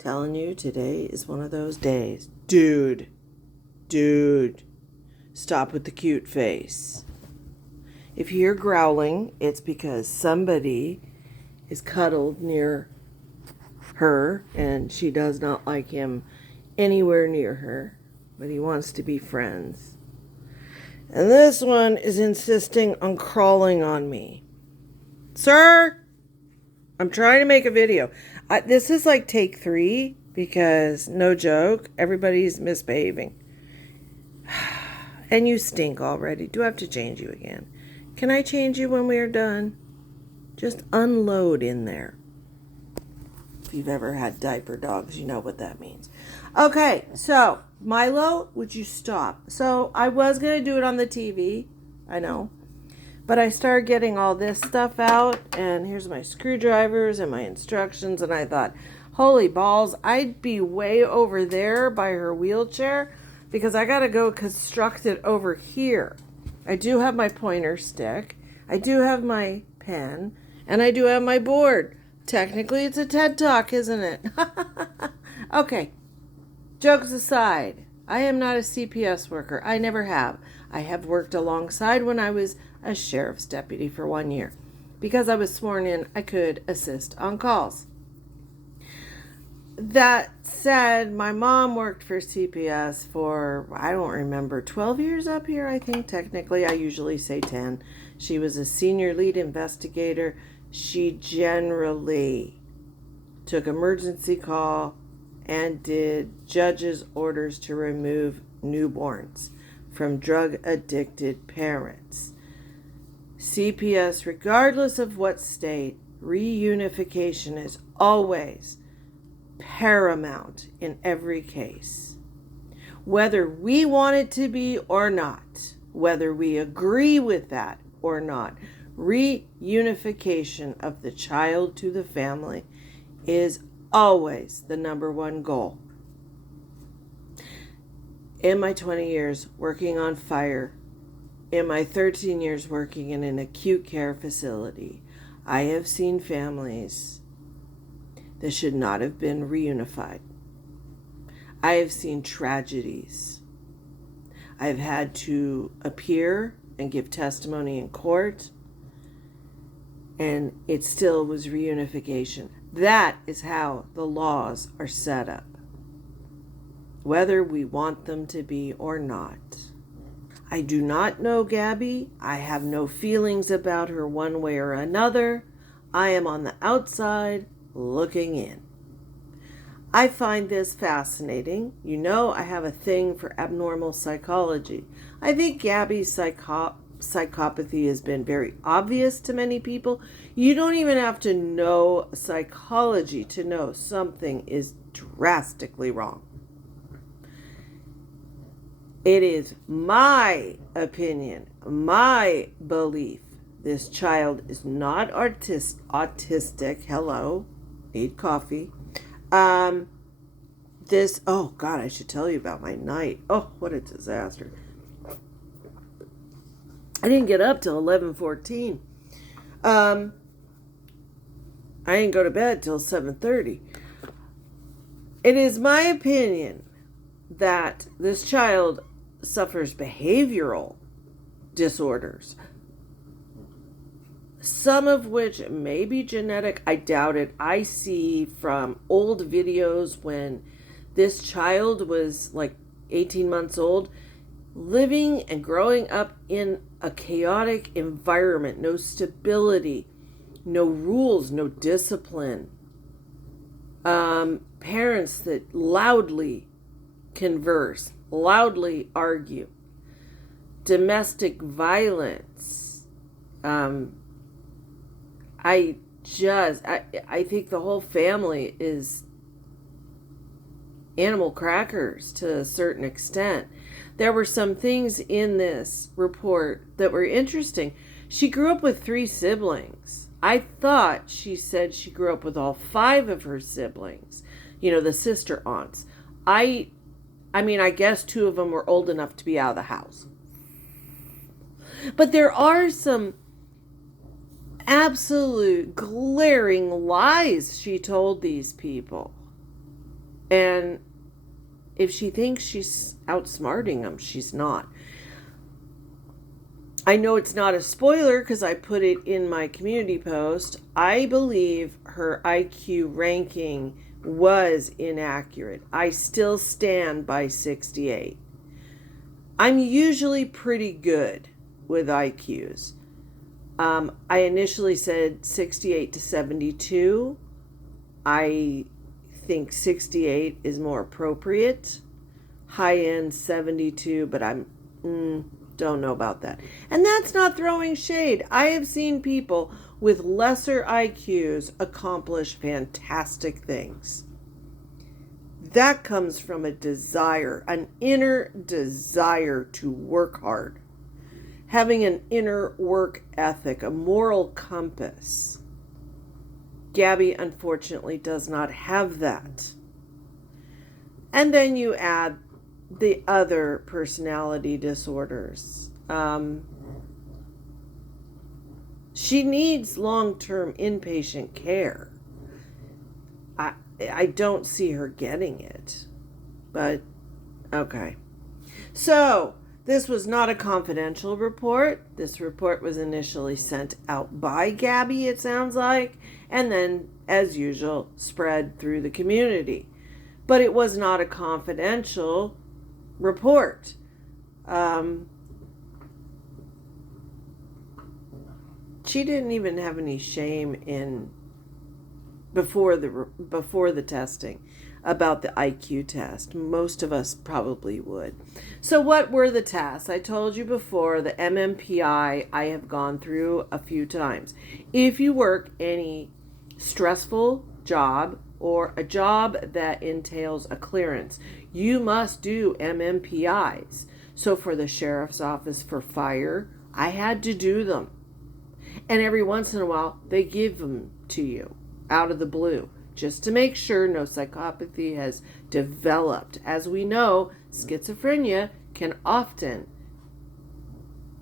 Telling you, today is one of those days. Dude, stop with the cute face. If you hear growling, it's because somebody is cuddled near her and she does not like him anywhere near her, but he wants to be friends. And this one is insisting on crawling on me. Sir, I'm trying to make a video. This is like take 3 because, no joke, everybody's misbehaving. And you stink already. Do I have to change you again? Can I change you when we are done? Just unload in there. If you've ever had diaper dogs, you know what that means. Okay, so Milo, would you stop? So I was going to do it on the TV. I know. But I started getting all this stuff out, and here's my screwdrivers and my instructions, and I thought, holy balls, I'd be way over there by her wheelchair because I got to go construct it over here. I do have my pointer stick, I do have my pen, and I do have my board. Technically, it's a TED Talk, isn't it? Okay, jokes aside, I am not a CPS worker. I never have. I have worked alongside when I was a sheriff's deputy for 1 year. Because I was sworn in, I could assist on calls. That said, my mom worked for CPS for, I don't remember, 12 years up here, I think, technically. I usually say 10. She was a senior lead investigator. She generally took emergency call and did judge's orders to remove newborns from drug-addicted parents. CPS, regardless of what state, reunification is always paramount in every case. Whether we want it to be or not, whether we agree with that or not, reunification of the child to the family is always the number one goal. In my 20 years working on fire, in my 13 years working in an acute care facility, I have seen families that should not have been reunified. I have seen tragedies. I've had to appear and give testimony in court, and it still was reunification. That is how the laws are set up, whether we want them to be or not. I do not know Gabby. I have no feelings about her one way or another. I am on the outside looking in. I find this fascinating. You know, I have a thing for abnormal psychology. I think Gabby's psychopathy has been very obvious to many people. You don't even have to know psychology to know something is drastically wrong. It is my opinion, my belief, this child is not autistic. Hello, need coffee. Oh God, I should tell you about my night. Oh, what a disaster. I didn't get up till 11:14. I didn't go to bed till 7:30. It is my opinion that this child suffers behavioral disorders, some of which may be genetic. I doubt it. I see from old videos when this child was like 18 months old, living and growing up in a chaotic environment, no stability, no rules, no discipline, parents that loudly converse, loudly argue, domestic violence. I think the whole family is animal crackers to a certain extent. There were some things in this report that were interesting. She grew up with 3 siblings. I thought she said she grew up with all 5 of her siblings, the sister aunts. I guess 2 of them were old enough to be out of the house. But there are some absolute glaring lies she told these people. And if she thinks she's outsmarting them, she's not. I know it's not a spoiler because I put it in my community post. I believe her IQ ranking was inaccurate. I still stand by 68. I'm usually pretty good with IQs. I initially said 68 to 72. I think 68 is more appropriate. High end 72, but I'm don't know about that. And that's not throwing shade. I have seen people with lesser IQs accomplish fantastic things. That comes from a desire, an inner desire to work hard. Having an inner work ethic, a moral compass. Gabby, unfortunately, does not have that. And then you add the other personality disorders. She needs long-term inpatient care. I don't see her getting it. But, okay. So, this was not a confidential report. This report was initially sent out by Gabby, it sounds like, and then, as usual, spread through the community. But it was not a confidential report. She didn't even have any shame in before the testing about the IQ test. Most of us probably would. So what were the tests? I told you before, the MMPI I have gone through a few times. If you work any stressful job or a job that entails a clearance, you must do MMPIs. So for the sheriff's office for fire, I had to do them. And every once in a while, they give them to you out of the blue, just to make sure no psychopathy has developed. As we know, schizophrenia can often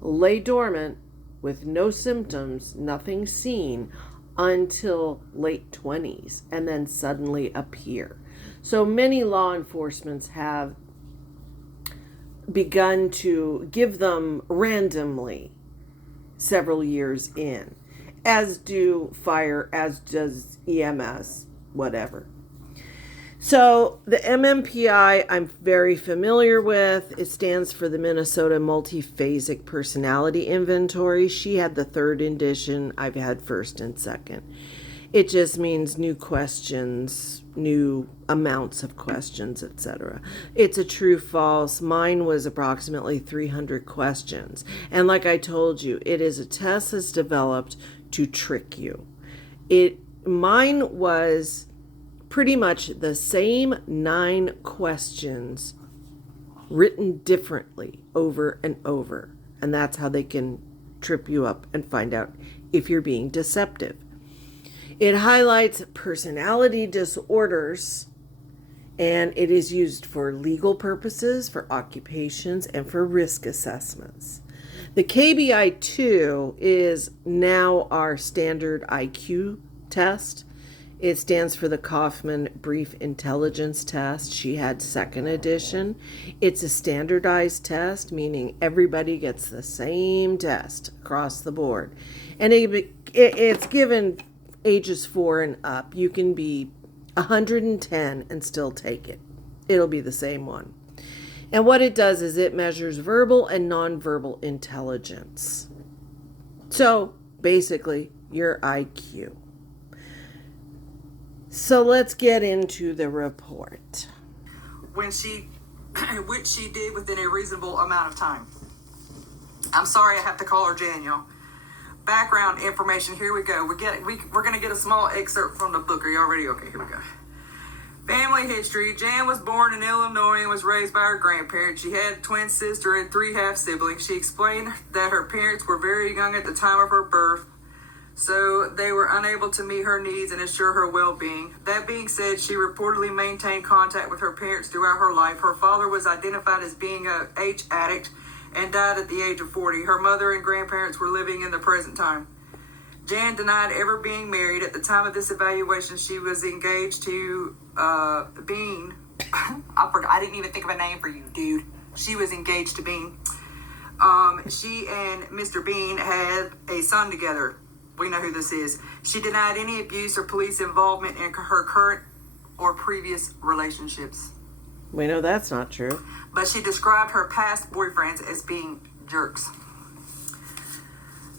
lay dormant with no symptoms, nothing seen, until late 20s, and then suddenly appear. So many law enforcements have begun to give them randomly several years in, as do fire, as does EMS, whatever. So the MMPI I'm very familiar with. It stands for the Minnesota Multiphasic Personality Inventory. She had the third edition. I've had first and second. It just means new questions, new amounts of questions, etc. It's a true false. Mine was approximately 300 questions. And like I told you, it is a test that's developed to trick you. Mine was pretty much the same 9 questions written differently over and over. And that's how they can trip you up and find out if you're being deceptive. It highlights personality disorders, and it is used for legal purposes, for occupations, and for risk assessments. The KBI-2 is now our standard IQ test. It stands for the Kaufman Brief Intelligence Test. She had second edition. It's a standardized test, meaning everybody gets the same test across the board. And it's given ages 4 and up. You can be 110 and still take it. It'll be the same one. And what it does is it measures verbal and nonverbal intelligence. So basically, your IQ. So let's get into the report. Which she did within a reasonable amount of time. I'm sorry I have to call her Jan, y'all. Background information, here we go. We're going to get a small excerpt from the book. Are y'all ready? Okay, here we go. Family history. Jan was born in Illinois and was raised by her grandparents. She had a twin sister and 3 half-siblings. She explained that her parents were very young at the time of her birth, so they were unable to meet her needs and ensure her well-being. That being said, she reportedly maintained contact with her parents throughout her life. Her father was identified as being an H addict and died at the age of 40. Her mother and grandparents were living in the present time. Jan denied ever being married. At the time of this evaluation, she was engaged to Bean, I forgot, I didn't even think of a name for you, dude. She was engaged to Bean. She and Mr. Bean had a son together. We know who this is. She denied any abuse or police involvement in her current or previous relationships. We know that's not true. But she described her past boyfriends as being jerks.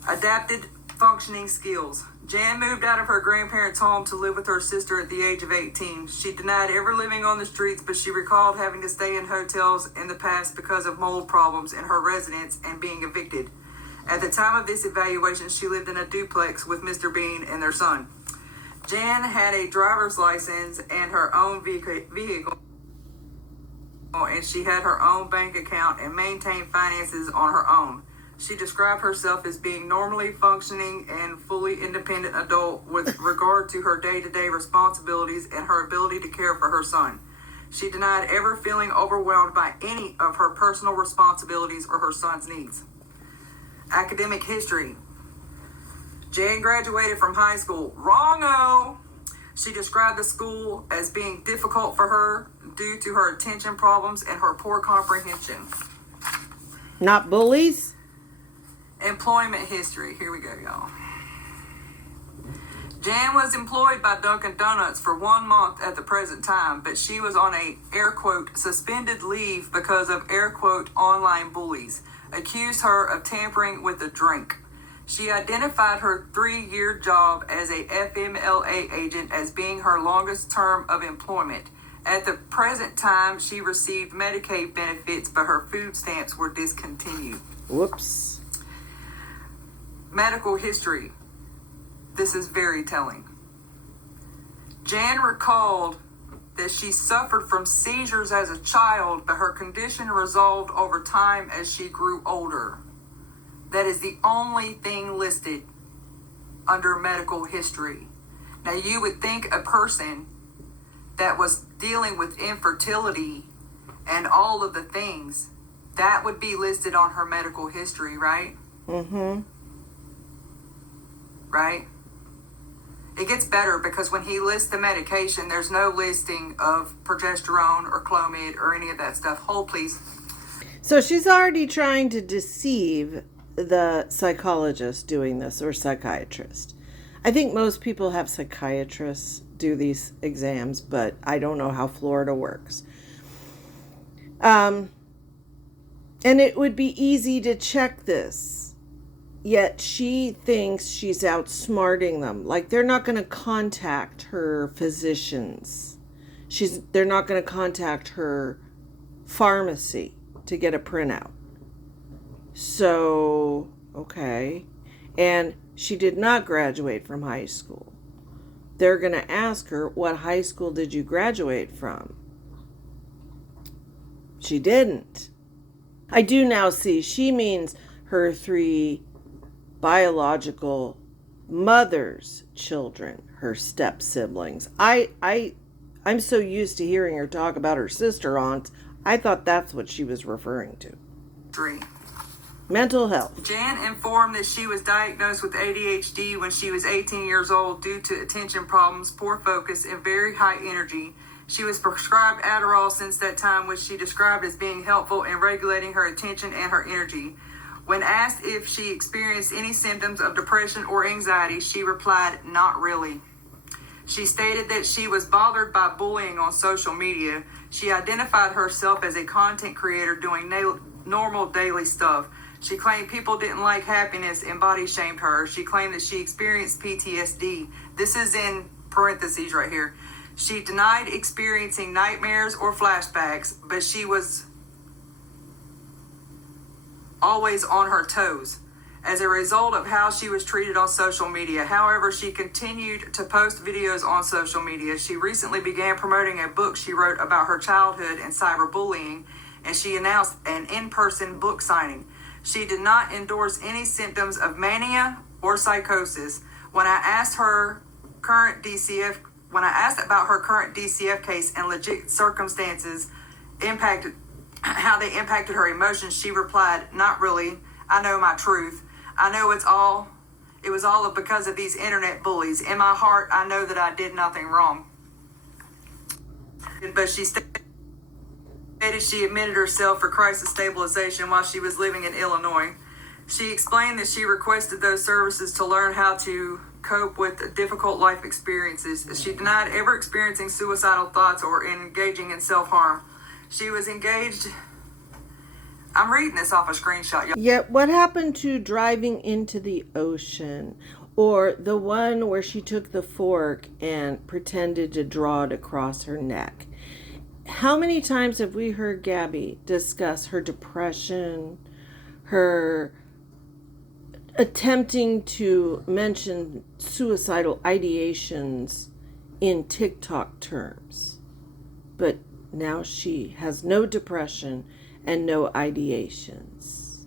Adapted functioning skills. Jan moved out of her grandparents' home to live with her sister at the age of 18. She denied ever living on the streets, but she recalled having to stay in hotels in the past because of mold problems in her residence and being evicted. At the time of this evaluation, she lived in a duplex with Mr. Bean and their son. Jan had a driver's license and her own vehicle, and she had her own bank account and maintained finances on her own. She described herself as being normally functioning and fully independent adult with regard to her day-to-day responsibilities and her ability to care for her son. She denied ever feeling overwhelmed by any of her personal responsibilities or her son's needs. Academic history. Jan graduated from high school. Wrong-o! She described the school as being difficult for her due to her attention problems and her poor comprehension. Not bullies? Employment history. Here we go, y'all. Jan was employed by Dunkin' Donuts for 1 month at the present time, but she was on a, air quote, suspended leave because of, air quote, online bullies, accused her of tampering with a drink. She identified her 3-year job as a FMLA agent as being her longest term of employment. At the present time, she received Medicaid benefits, but her food stamps were discontinued. Whoops. Medical history. This is very telling. Jan recalled that she suffered from seizures as a child, but her condition resolved over time as she grew older. That is the only thing listed under medical history. Now, you would think a person that was dealing with infertility and all of the things, that would be listed on her medical history, right? Mm-hmm. Right? It gets better because when he lists the medication, there's no listing of progesterone or Clomid or any of that stuff. Hold, please. So she's already trying to deceive the psychologist doing this, or psychiatrist. I think most people have psychiatrists do these exams, but I don't know how Florida works. And it would be easy to check this. Yet she thinks she's outsmarting them. Like, they're not going to contact her physicians. They're not going to contact her pharmacy to get a printout. So, okay. And she did not graduate from high school. They're going to ask her, what high school did you graduate from? She didn't. I do now see she means her 3 biological mother's children, her step siblings. I'm so used to hearing her talk about her sister aunts. I thought that's what she was referring to. 3. Mental health. Jan informed that she was diagnosed with ADHD when she was 18 years old due to attention problems, poor focus, and very high energy. She was prescribed Adderall since that time, which she described as being helpful in regulating her attention and her energy. When asked if she experienced any symptoms of depression or anxiety, she replied, not really. She stated that she was bothered by bullying on social media. She identified herself as a content creator doing normal daily stuff. She claimed people didn't like happiness and body shamed her. She claimed that she experienced PTSD. This is in parentheses right here. She denied experiencing nightmares or flashbacks, but she was always on her toes as a result of how she was treated on social media. However, she continued to post videos on social media. She recently began promoting a book she wrote about her childhood and cyberbullying, and she announced an in-person book signing. She did not endorse any symptoms of mania or psychosis. When I asked about her current DCF case and legit circumstances how they impacted her emotions, she replied, not really. I know my truth. I know it was all because of these internet bullies. In my heart, I know that I did nothing wrong. but she stated she admitted herself for crisis stabilization while she was living in Illinois. She explained that she requested those services to learn how to cope with difficult life experiences. She denied ever experiencing suicidal thoughts or engaging in self-harm. She was engaged. I'm reading this off a screenshot. Yet, what happened to driving into the ocean? Or the one where she took the fork and pretended to draw it across her neck? How many times have we heard Gabby discuss her depression, her attempting to mention suicidal ideations in TikTok terms? But now she has no depression and no ideations.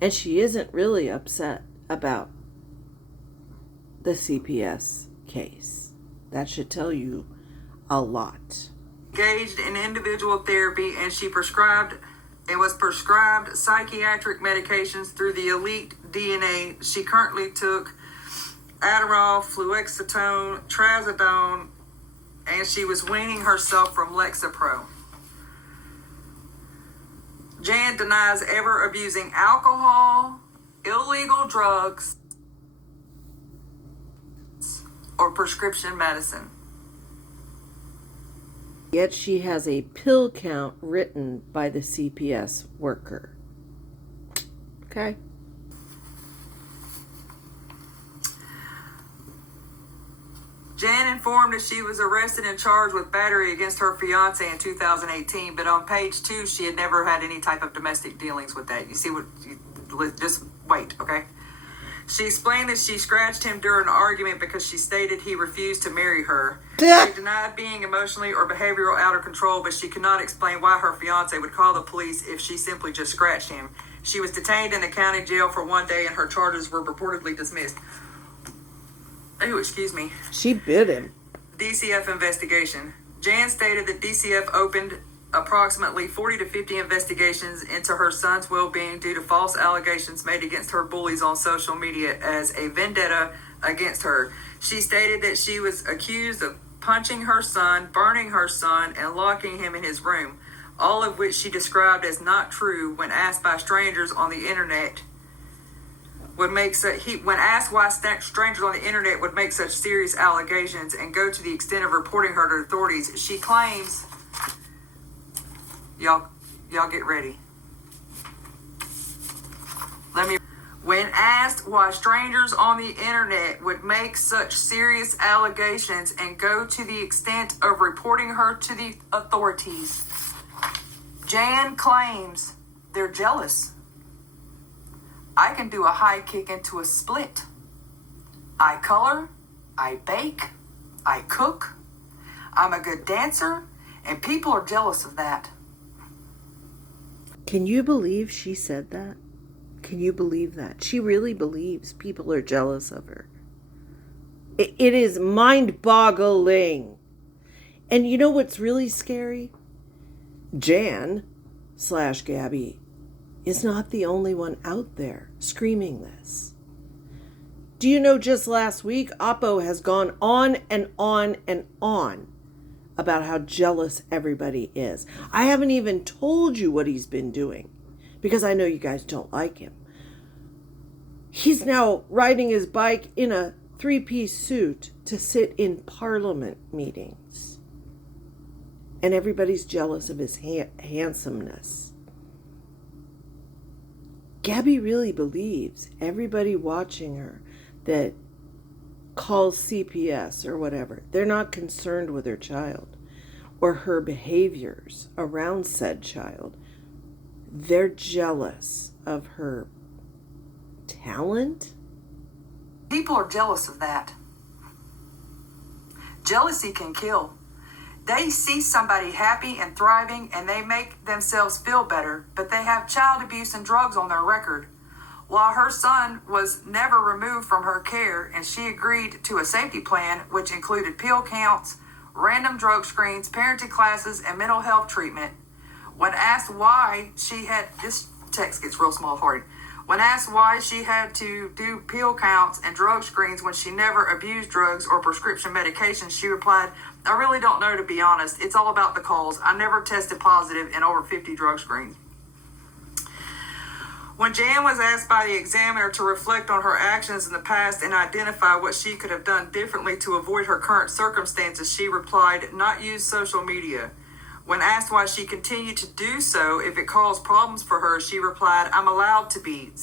And she isn't really upset about the CPS case. That should tell you a lot. Engaged in individual therapy, and she was prescribed psychiatric medications through the Elite DNA. She currently took Adderall, fluoxetine, trazodone, and she was weaning herself from Lexapro. Jan denies ever abusing alcohol, illegal drugs, or prescription medicine. Yet she has a pill count written by the CPS worker. Okay. Jan informed that she was arrested and charged with battery against her fiance in 2018, but on page 2, she had never had any type of domestic dealings with that. You see what? Just wait, okay? She explained that she scratched him during an argument because she stated he refused to marry her. She denied being emotionally or behavioral out of control, but she could not explain why her fiance would call the police if she simply just scratched him. She was detained in the county jail for 1 day and her charges were reportedly dismissed. Oh, excuse me. She bit him. DCF investigation. Jan stated that DCF opened approximately 40 to 50 investigations into her son's well-being due to false allegations made against her bullies on social media as a vendetta against her. She stated that she was accused of punching her son, burning her son, and locking him in his room, all of which she described as not true when asked by strangers on the internet. When asked why strangers on the internet would make such serious allegations and go to the extent of reporting her to authorities, she claims, y'all get ready. When asked why strangers on the internet would make such serious allegations and go to the extent of reporting her to the authorities, Jan claims they're jealous. I can do a high kick into a split. I color, I bake, I cook. I'm a good dancer, and people are jealous of that. Can you believe she said that? Can you believe that? She really believes people are jealous of her. It is mind-boggling. And you know what's really scary? Jan/Gabby is not the only one out there screaming this. Do you know just last week, Oppo has gone on and on and on about how jealous everybody is. I haven't even told you what he's been doing because I know you guys don't like him. He's now riding his bike in a 3-piece suit to sit in parliament meetings. And everybody's jealous of his handsomeness. Gabby really believes everybody watching her that calls CPS or whatever, they're not concerned with her child or her behaviors around said child. They're jealous of her talent. People are jealous of that. Jealousy can kill. They see somebody happy and thriving and they make themselves feel better, but they have child abuse and drugs on their record. While her son was never removed from her care and she agreed to a safety plan, which included pill counts, random drug screens, parenting classes, and mental health treatment. When asked why she had, this text gets real small for you. When asked why she had to do pill counts and drug screens when she never abused drugs or prescription medications, she replied, I really don't know, to be honest. It's all about the calls. I never tested positive in over 50 drug screens. When Jan was asked by the examiner to reflect on her actions in the past and identify what she could have done differently to avoid her current circumstances, she replied, "Not use social media." When asked why she continued to do so if it caused problems for her, she replied, "I'm allowed to be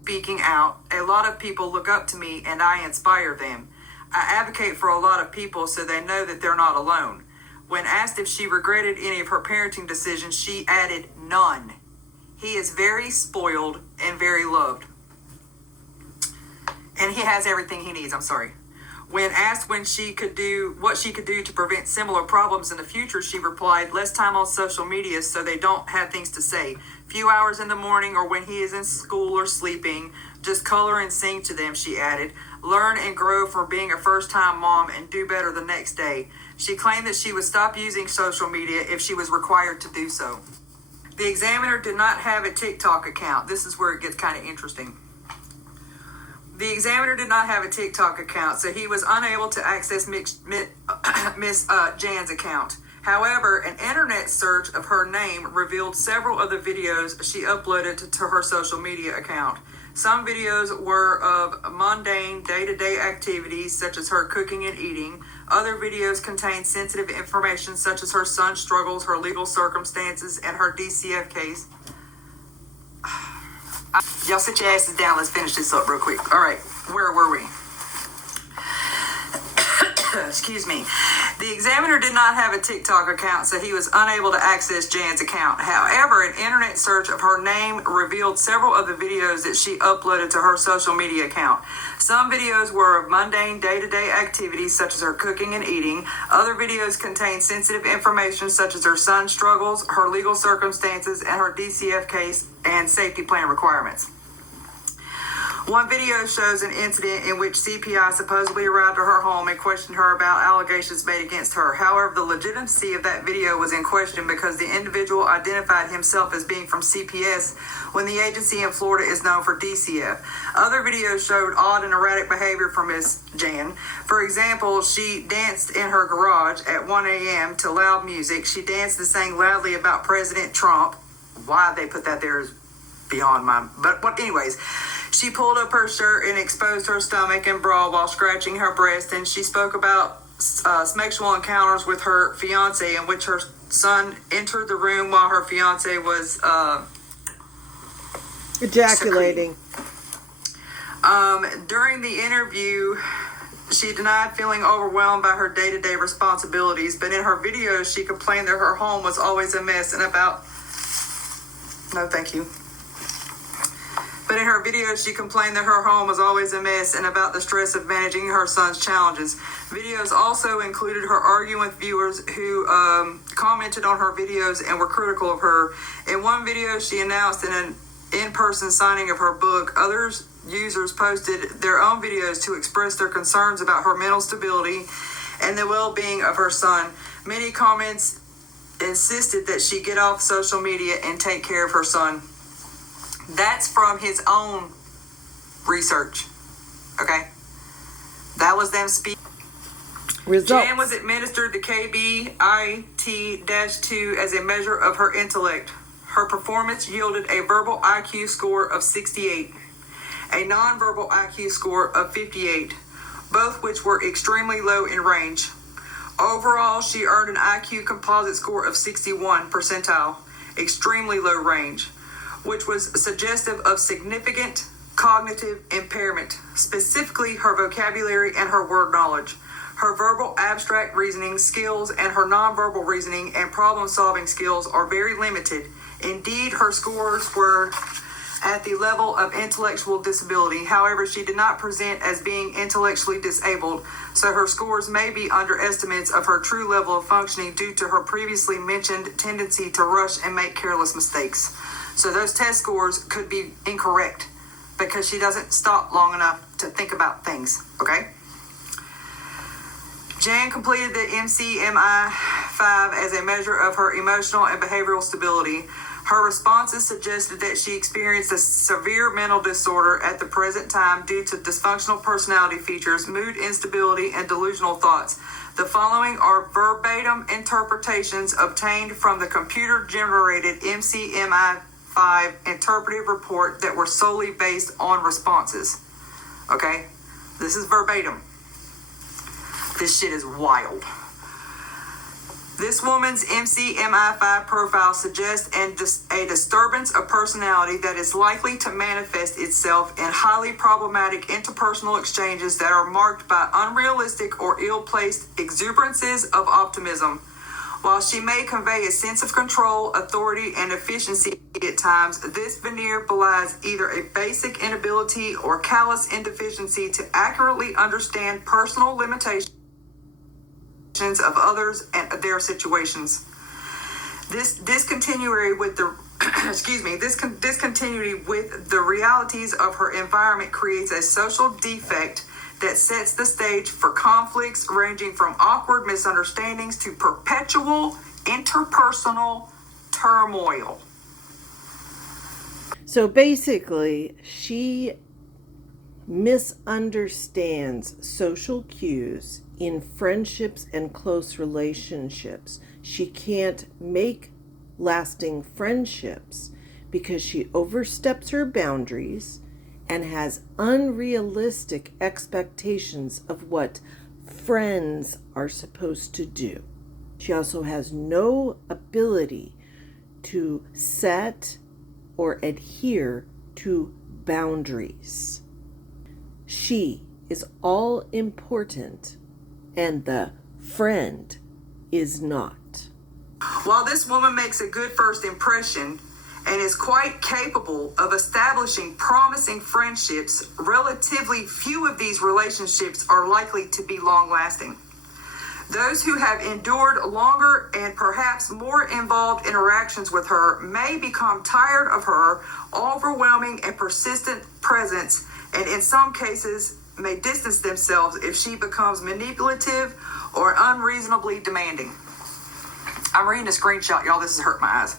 speaking out. A lot of people look up to me and I inspire them. I advocate for a lot of people so they know that they're not alone." When asked if she regretted any of her parenting decisions, she added, "None. He is very spoiled and very loved. And he has everything he needs." I'm sorry. When asked what she could do to prevent similar problems in the future, she replied, "Less time on social media so they don't have things to say. Few hours in the morning or when he is in school or sleeping. Just color and sing to them," she added. "Learn and grow from being a first-time mom and do better the next day." She claimed that she would stop using social media if she was required to do so. The examiner did not have a TikTok account. This is where it gets kind of interesting. The examiner did not have a TikTok account, so he was unable to access Miss Jan's account. However, an internet search of her name revealed several of the videos she uploaded to her social media account. Some videos were of mundane day-to-day activities such as her cooking and eating. Other videos contained sensitive information such as her son's struggles, her legal circumstances, and her DCF case. Y'all sit your asses down. Let's finish this up real quick. All right, where were we? Excuse me. The examiner did not have a TikTok account, so he was unable to access Jan's account. However, an internet search of her name revealed several of the videos that she uploaded to her social media account. Some videos were of mundane day-to-day activities such as her cooking and eating. Other videos contained sensitive information such as her son's struggles, her legal circumstances, and her DCF case and safety plan requirements. One video shows an incident in which CPI supposedly arrived at her home and questioned her about allegations made against her. However, the legitimacy of that video was in question because the individual identified himself as being from CPS when the agency in Florida is known for DCF. Other videos showed odd and erratic behavior from Ms. Jan. For example, she danced in her garage at 1 a.m. to loud music. She danced and sang loudly about President Trump. Why they put that there is beyond my... But anyways... She pulled up her shirt and exposed her stomach and bra while scratching her breast, and she spoke about sexual encounters with her fiance in which her son entered the room while her fiance was ejaculating. During the interview, she denied feeling overwhelmed by her day-to-day responsibilities, but in her videos, she complained that her home was always a mess and about... No, thank you. But in her videos, she complained that her home was always a mess and about the stress of managing her son's challenges. Videos also included her arguing with viewers who commented on her videos and were critical of her. In one video, she announced an in-person signing of her book. Others users posted their own videos to express their concerns about her mental stability and the well-being of her son. Many comments insisted that she get off social media and take care of her son. That's from his own research. Okay? That was them speaking. Jan was administered the KBIT-2 as a measure of her intellect. Her performance yielded a verbal IQ score of 68, a nonverbal IQ score of 58, both which were extremely low in range. Overall, she earned an IQ composite score of 61 percentile, extremely low range, which was suggestive of significant cognitive impairment, specifically her vocabulary and her word knowledge. Her verbal abstract reasoning skills and her nonverbal reasoning and problem-solving skills are very limited. Indeed, her scores were at the level of intellectual disability. However, she did not present as being intellectually disabled, so her scores may be underestimates of her true level of functioning due to her previously mentioned tendency to rush and make careless mistakes. So those test scores could be incorrect because she doesn't stop long enough to think about things, okay? Jan completed the MCMI-5 as a measure of her emotional and behavioral stability. Her responses suggested that she experienced a severe mental disorder at the present time due to dysfunctional personality features, mood instability, and delusional thoughts. The following are verbatim interpretations obtained from the computer-generated MCMI-5 interpretive report that were solely based on responses. Okay? This is verbatim. This shit is wild. This woman's MCMI-5 profile suggests a disturbance of personality that is likely to manifest itself in highly problematic interpersonal exchanges that are marked by unrealistic or ill-placed exuberances of optimism. While she may convey a sense of control, authority, and efficiency at times, this veneer belies either a basic inability or callous indeficiency to accurately understand personal limitations of others and their situations. This discontinuity with the discontinuity with the realities of her environment creates a social defect that sets the stage for conflicts ranging from awkward misunderstandings to perpetual interpersonal turmoil. So basically, she misunderstands social cues in friendships and close relationships. She can't make lasting friendships because she oversteps her boundaries and has unrealistic expectations of what friends are supposed to do. She also has no ability to set or adhere to boundaries. She is all important and the friend is not. While this woman makes a good first impression and is quite capable of establishing promising friendships, relatively few of these relationships are likely to be long-lasting. Those who have endured longer and perhaps more involved interactions with her may become tired of her overwhelming and persistent presence, and in some cases may distance themselves if she becomes manipulative or unreasonably demanding. I'm reading a screenshot, y'all. This has hurt my eyes.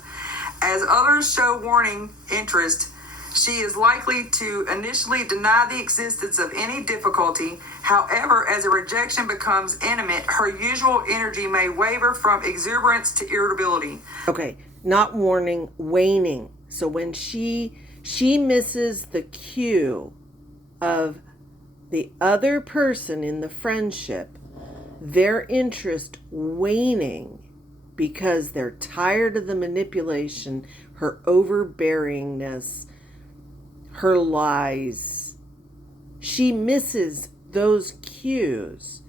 As others show warning interest, she is likely to initially deny the existence of any difficulty. However, as a rejection becomes intimate, her usual energy may waver from exuberance to irritability. Okay, not warning, waning. So when she misses the cue of the other person in the friendship, their interest waning because they're tired of the manipulation, her overbearingness, her lies. She misses those cues.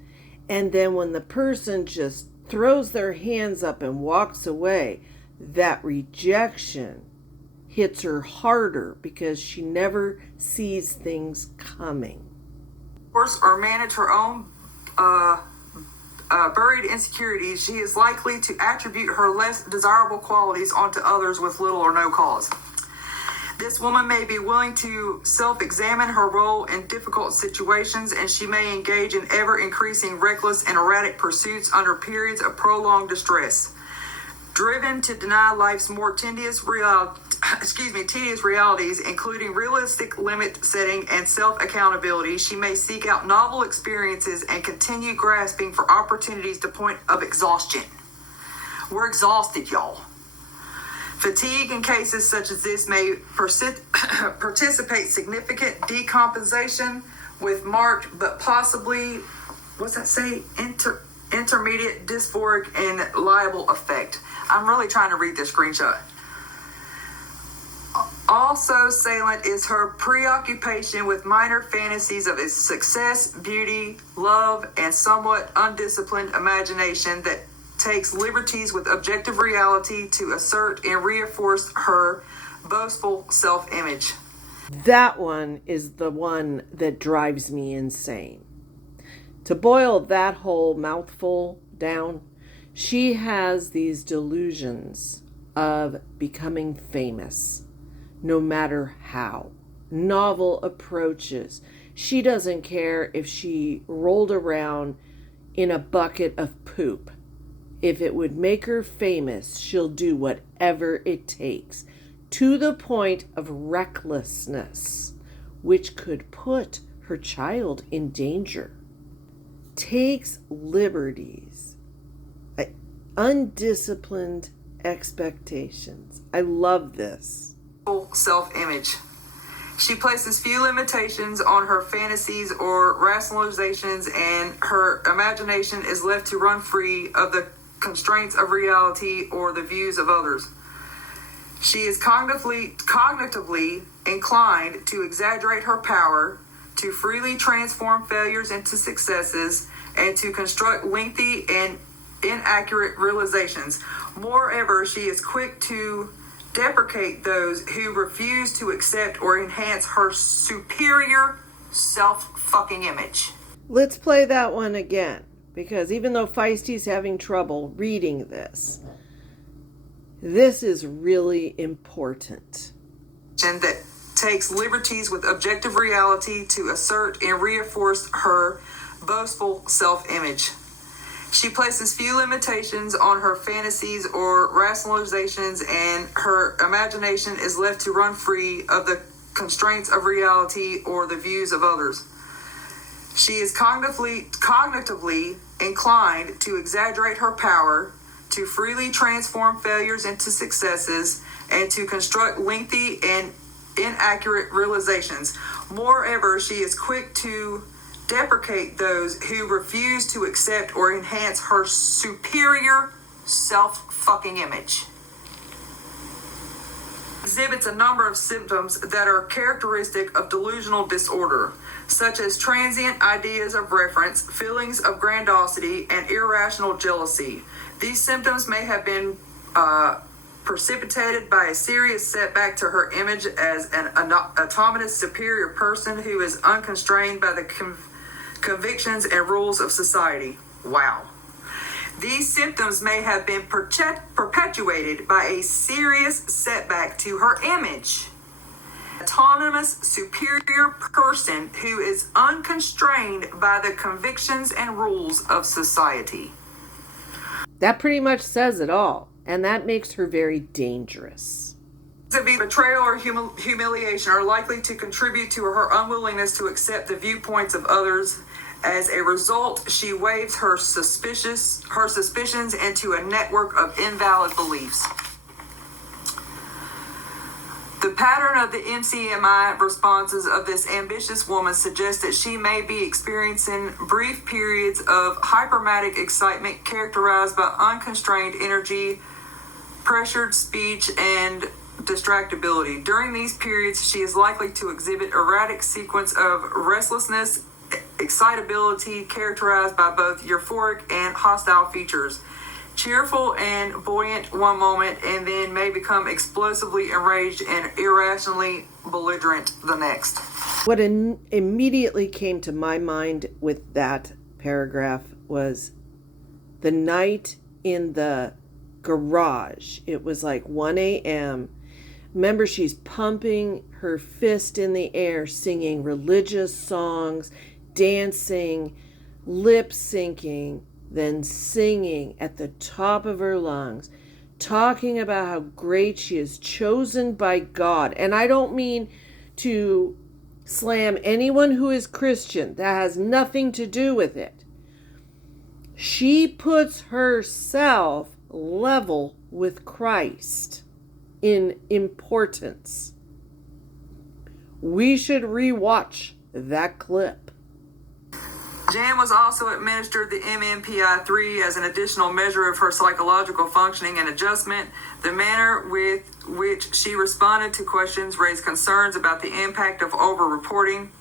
And then when the person just throws their hands up and walks away, that rejection hits her harder because she never sees things coming. Or manage her own buried insecurities, she is likely to attribute her less desirable qualities onto others with little or no cause. This woman may be willing to self-examine her role in difficult situations, and she may engage in ever-increasing reckless and erratic pursuits under periods of prolonged distress. Driven to deny life's more tedious realities, including realistic limit setting and self-accountability, she may seek out novel experiences and continue grasping for opportunities to the point of exhaustion. We're exhausted, y'all. Fatigue in cases such as this may participate significant decompensation with marked but possibly, intermediate dysphoric and liable effect. I'm really trying to read this screenshot. Also salient is her preoccupation with minor fantasies of its success, beauty, love, and somewhat undisciplined imagination that takes liberties with objective reality to assert and reinforce her boastful self-image. That one is the one that drives me insane. To boil that whole mouthful down, she has these delusions of becoming famous, no matter how. Novel approaches. She doesn't care if she rolled around in a bucket of poop If it would make her famous, she'll do whatever it takes, to the point of recklessness, which could put her child in danger. Takes liberties, undisciplined expectations. I love this. Self-image. She places few limitations on her fantasies or rationalizations, and her imagination is left to run free of the constraints of reality or the views of others. She is cognitively inclined to exaggerate her power, to freely transform failures into successes, and to construct lengthy and inaccurate realizations. Moreover, she is quick to deprecate those who refuse to accept or enhance her superior self-fucking image. Let's play that one again, because even though Feisty's having trouble reading this is really important. And that takes liberties with objective reality to assert and reinforce her boastful self-image. She places few limitations on her fantasies or rationalizations, and her imagination is left to run free of the constraints of reality or the views of others. She is cognitively inclined to exaggerate her power, to freely transform failures into successes, and to construct lengthy and inaccurate realizations. Moreover, she is quick to deprecate those who refuse to accept or enhance her superior self-fucking image. Exhibits a number of symptoms that are characteristic of delusional disorder, such as transient ideas of reference, feelings of grandiosity, and irrational jealousy. These symptoms may have been precipitated by a serious setback to her image as an autonomous superior person who is unconstrained by the convictions and rules of society. Wow. These symptoms may have been perpetuated by a serious setback to her image. Autonomous superior person who is unconstrained by the convictions and rules of society. That pretty much says it all, and that makes her very dangerous. Betrayal or humiliation are likely to contribute to her unwillingness to accept the viewpoints of others. As a result, she waves her suspicions into a network of invalid beliefs. The pattern of the MCMI responses of this ambitious woman suggests that she may be experiencing brief periods of hypermatic excitement characterized by unconstrained energy, pressured speech, and distractibility. During these periods, she is likely to exhibit erratic sequence of restlessness, excitability characterized by both euphoric and hostile features. Cheerful and buoyant one moment, and then may become explosively enraged and irrationally belligerent the next. What immediately came to my mind with that paragraph was the night in the garage. It was like 1 a.m. Remember, she's pumping her fist in the air, singing religious songs, dancing, lip syncing, then singing at the top of her lungs, talking about how great she is chosen by God. And I don't mean to slam anyone who is Christian. That has nothing to do with it. She puts herself level with Christ in importance. We should rewatch that clip. Jan was also administered the MMPI-3 as an additional measure of her psychological functioning and adjustment. The manner with which she responded to questions raised concerns about the impact of over-reporting,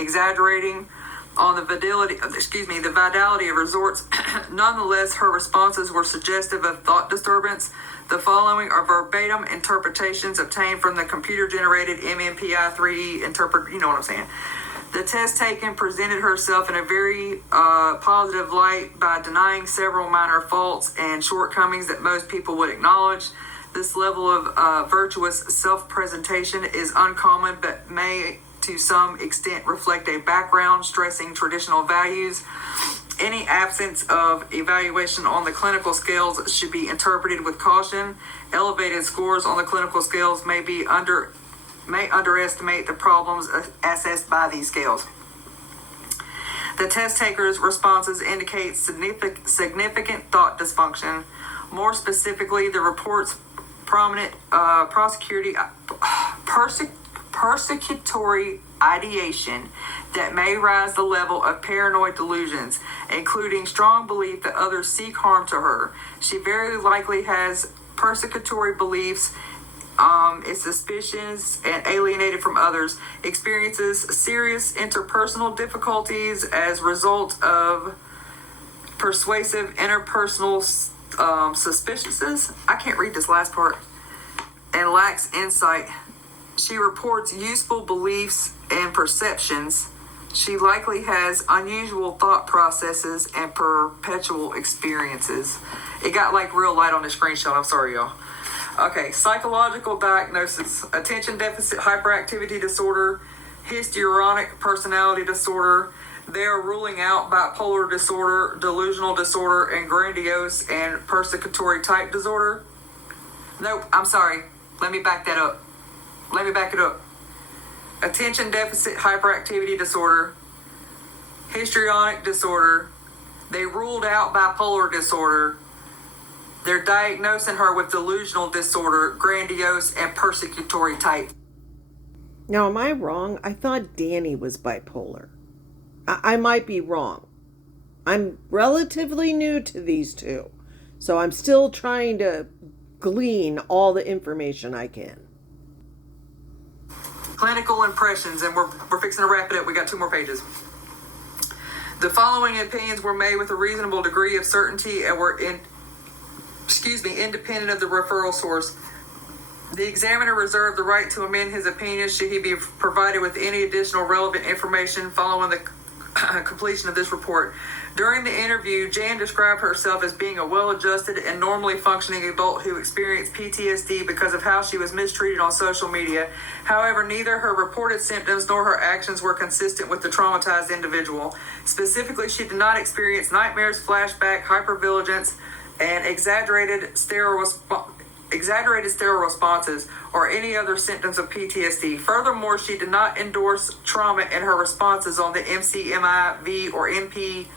exaggerating on the vitality of resorts. Nonetheless, her responses were suggestive of thought disturbance. The following are verbatim interpretations obtained from the computer-generated MMPI-3 you know what I'm saying. The test taken presented herself in a very positive light by denying several minor faults and shortcomings that most people would acknowledge. This level of virtuous self-presentation is uncommon, but may to some extent reflect a background stressing traditional values Any absence of evaluation on the clinical scales should be interpreted with caution. Elevated scores on the clinical scales may underestimate the problems assessed by these scales. The test taker's responses indicate significant thought dysfunction. More specifically, the report's prominent persecutory ideation that may rise the level of paranoid delusions, including strong belief that others seek harm to her. She very likely has persecutory beliefs, is suspicious and alienated from others, experiences serious interpersonal difficulties as a result of persuasive interpersonal suspiciousness. I can't read this last part. And lacks insight. She reports useful beliefs and perceptions. She likely has unusual thought processes and perpetual experiences. It got like real light on the screenshot. I'm sorry, y'all. Okay, psychological diagnosis: attention deficit hyperactivity disorder, histrionic personality disorder. They are ruling out bipolar disorder, delusional disorder, and grandiose and persecutory type disorder. Nope, I'm sorry. Let me back it up. Attention deficit hyperactivity disorder, histrionic disorder. They ruled out bipolar disorder. They're diagnosing her with delusional disorder, grandiose, and persecutory type. Now, am I wrong? I thought Danny was bipolar. I might be wrong. I'm relatively new to these two, so I'm still trying to glean all the information I can. Clinical impressions, and we're fixing to wrap it up. We got 2 more pages. The following opinions were made with a reasonable degree of certainty and were independent of the referral source. The examiner reserved the right to amend his opinion should he be provided with any additional relevant information following the completion of this report. During the interview, Jan described herself as being a well-adjusted and normally functioning adult who experienced PTSD because of how she was mistreated on social media. However, neither her reported symptoms nor her actions were consistent with the traumatized individual. Specifically, she did not experience nightmares, flashback, hypervigilance, and exaggerated sterile responses or any other symptoms of PTSD. Furthermore, she did not endorse trauma in her responses on the MCMIV or MP3.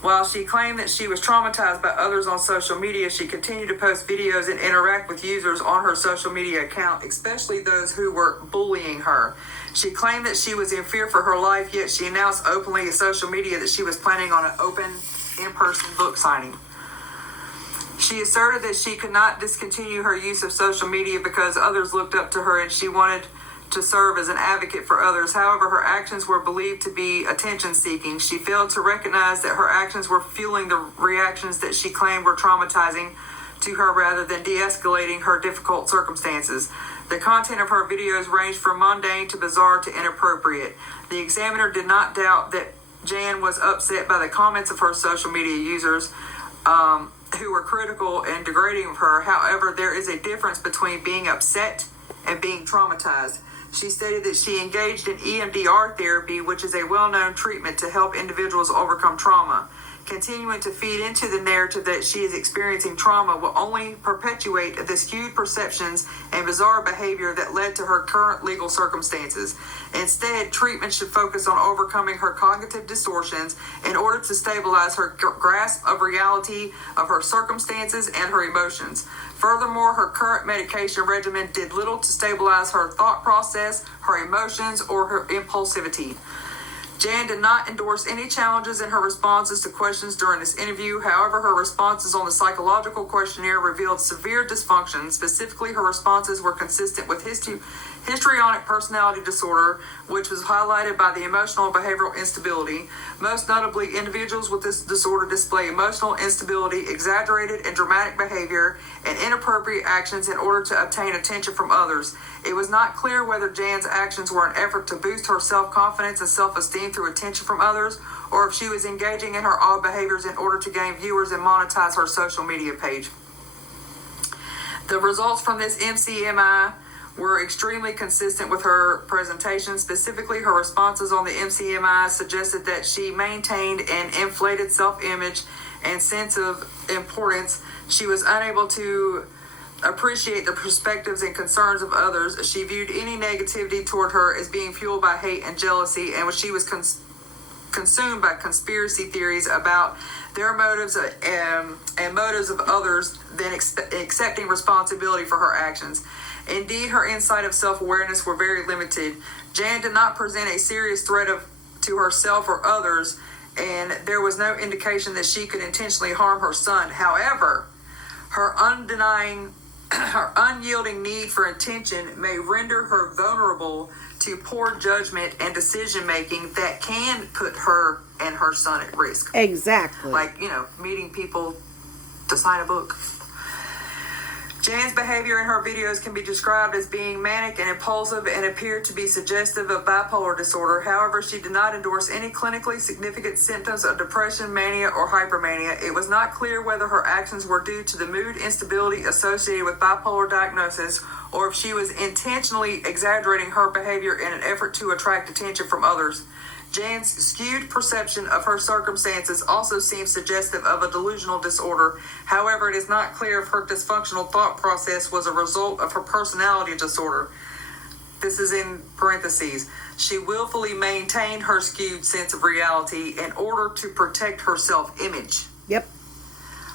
While she claimed that she was traumatized by others on social media, she continued to post videos and interact with users on her social media account, especially those who were bullying her. She claimed that she was in fear for her life, yet she announced openly on social media that she was planning on an open in-person book signing. She asserted that she could not discontinue her use of social media because others looked up to her and she wanted to serve as an advocate for others. However, her actions were believed to be attention-seeking. She failed to recognize that her actions were fueling the reactions that she claimed were traumatizing to her rather than de-escalating her difficult circumstances. The content of her videos ranged from mundane to bizarre to inappropriate. The examiner did not doubt that Jan was upset by the comments of her social media users, who were critical and degrading of her. However, there is a difference between being upset and being traumatized. She stated that she engaged in EMDR therapy, which is a well-known treatment to help individuals overcome trauma. Continuing to feed into the narrative that she is experiencing trauma will only perpetuate the skewed perceptions and bizarre behavior that led to her current legal circumstances. Instead, treatment should focus on overcoming her cognitive distortions in order to stabilize her grasp of reality of her circumstances and her emotions. Furthermore, her current medication regimen did little to stabilize her thought process, her emotions, or her impulsivity. Jan did not endorse any challenges in her responses to questions during this interview. However, her responses on the psychological questionnaire revealed severe dysfunction. Specifically, her responses were consistent with histrionic personality disorder, which was highlighted by the emotional and behavioral instability. Most notably, individuals with this disorder display emotional instability, exaggerated and dramatic behavior, and inappropriate actions in order to obtain attention from others. It was not clear whether Jan's actions were an effort to boost her self-confidence and self-esteem through attention from others, or if she was engaging in her odd behaviors in order to gain viewers and monetize her social media page. The results from this MCMI were extremely consistent with her presentation. Specifically, her responses on the MCMI suggested that she maintained an inflated self-image and sense of importance. She was unable to appreciate the perspectives and concerns of others. She viewed any negativity toward her as being fueled by hate and jealousy, and she was consumed by conspiracy theories about their motives and motives of others than accepting responsibility for her actions. Indeed, her insight of self-awareness were very limited. Jan did not present a serious threat to herself or others, and there was no indication that she could intentionally harm her son. However, her unyielding need for attention may render her vulnerable to poor judgment and decision making that can put her and her son at risk. Exactly. Like, meeting people to sign a book. Jan's behavior in her videos can be described as being manic and impulsive and appeared to be suggestive of bipolar disorder. However, she did not endorse any clinically significant symptoms of depression, mania, or hypermania. It was not clear whether her actions were due to the mood instability associated with bipolar diagnosis or if she was intentionally exaggerating her behavior in an effort to attract attention from others. Jan's skewed perception of her circumstances also seems suggestive of a delusional disorder. However, it is not clear if her dysfunctional thought process was a result of her personality disorder. This is in parentheses. She willfully maintained her skewed sense of reality in order to protect her self-image. Yep.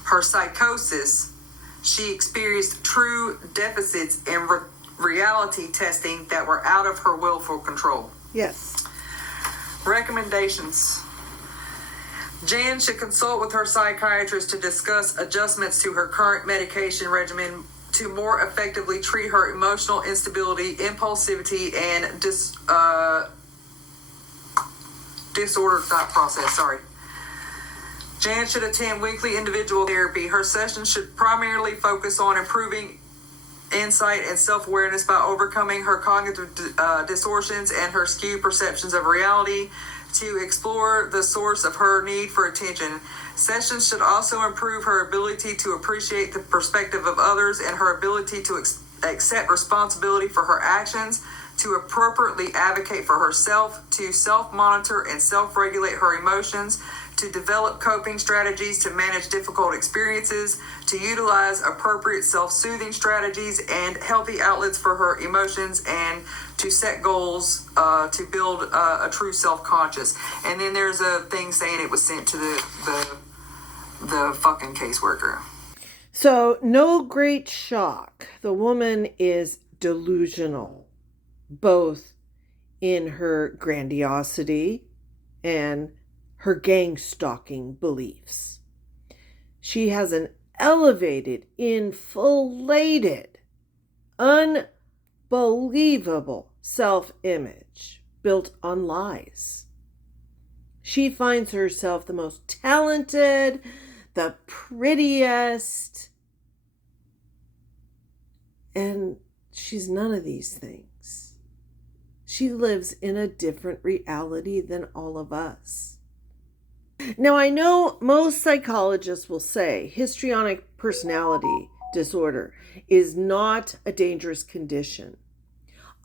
Her psychosis, she experienced true deficits in reality testing that were out of her willful control. Yes. Recommendations. Jan should consult with her psychiatrist to discuss adjustments to her current medication regimen to more effectively treat her emotional instability, impulsivity, and disordered thought process. Jan should attend weekly individual therapy. Her sessions should primarily focus on improving insight and self-awareness by overcoming her cognitive distortions and her skewed perceptions of reality to explore the source of her need for attention. Sessions should also improve her ability to appreciate the perspective of others and her ability to accept responsibility for her actions, to appropriately advocate for herself, to self-monitor and self-regulate her emotions, to develop coping strategies to manage difficult experiences, to utilize appropriate self-soothing strategies and healthy outlets for her emotions, and to set goals to build a true self-conscious. And then there's a thing saying it was sent to the fucking caseworker. So, no great shock. The woman is delusional, both in her grandiosity and her gang stalking beliefs. She has an elevated, inflated, unbelievable self-image built on lies. She finds herself the most talented, the prettiest, and she's none of these things. She lives in a different reality than all of us. Now, I know most psychologists will say histrionic personality disorder is not a dangerous condition.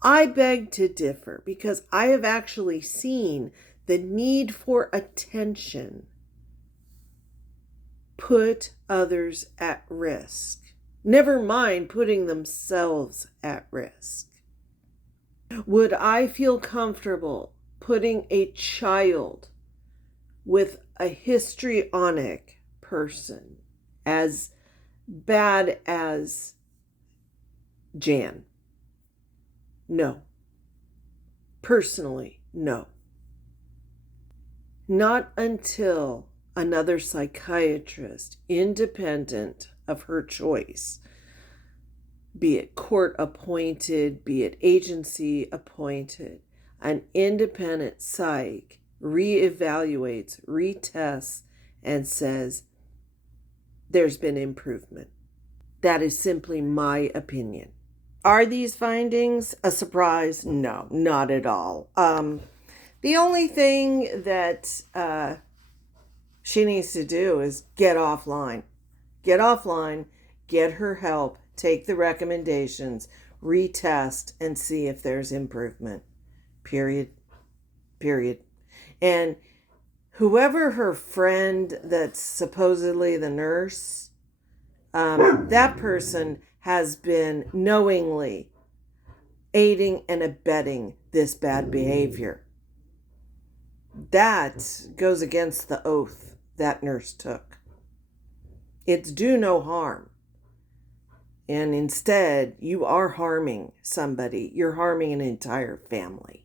I beg to differ because I have actually seen the need for attention put others at risk, never mind putting themselves at risk. Would I feel comfortable putting a child with a histrionic person as bad as Jan? No. Personally, no. Not until another psychiatrist, independent of her choice, be it court appointed, be it agency appointed, an independent psych reevaluates, retests, and says, there's been improvement. That is simply my opinion. Are these findings a surprise? No, not at all. The only thing that she needs to do is get offline. Get offline, get her help, take the recommendations, retest, and see if there's improvement. Period. And whoever her friend that's supposedly the nurse, that person has been knowingly aiding and abetting this bad behavior. That goes against the oath that nurse took. It's do no harm. And instead, you are harming somebody. You're harming an entire family.